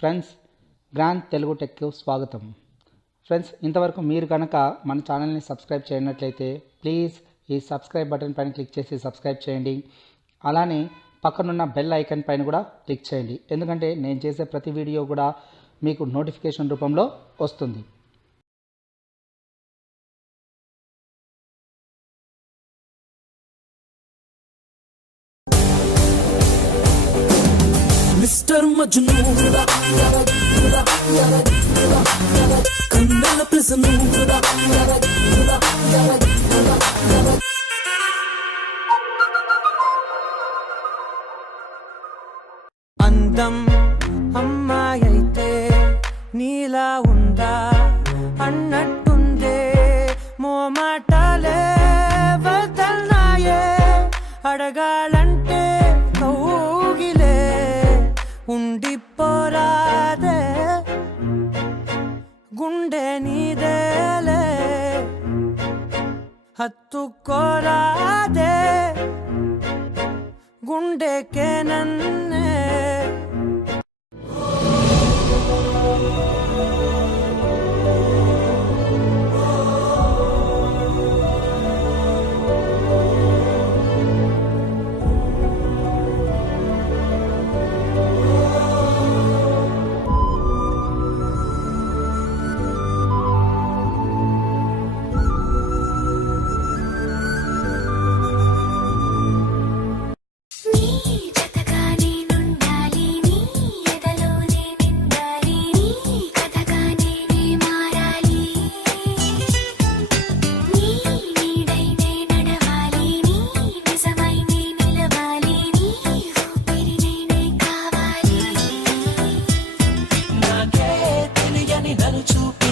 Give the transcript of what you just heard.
Friends, grand Telugu టెక్కు స్వాగతం. Friends, ఇంతవరకు మీరు కనుక మన ఛానల్ని సబ్స్క్రైబ్ చేయనట్లయితే ప్లీజ్ ఈ సబ్స్క్రైబ్ బటన్ పైన క్లిక్ చేసి సబ్స్క్రైబ్ చేయండి. అలానే పక్కనున్న బెల్ ఐకాన్ పైన కూడా క్లిక్ చేయండి, ఎందుకంటే నేను చేసే ప్రతి వీడియో కూడా మీకు నోటిఫికేషన్ రూపంలో వస్తుంది. మిస్టర్ మజ్ను కన్నెల ప్రిజను అందం అమ్మాయైతే నీలా ఉందా అన్నట్టుందే, మోమాటాలే వదల్నాయే, అడగాలంటే కౌగిలే ఉండిపోరాదే, గుండె నీదేలే హత్తుకోరాదే, గుండెకే నన్నే. నన్ను చూపు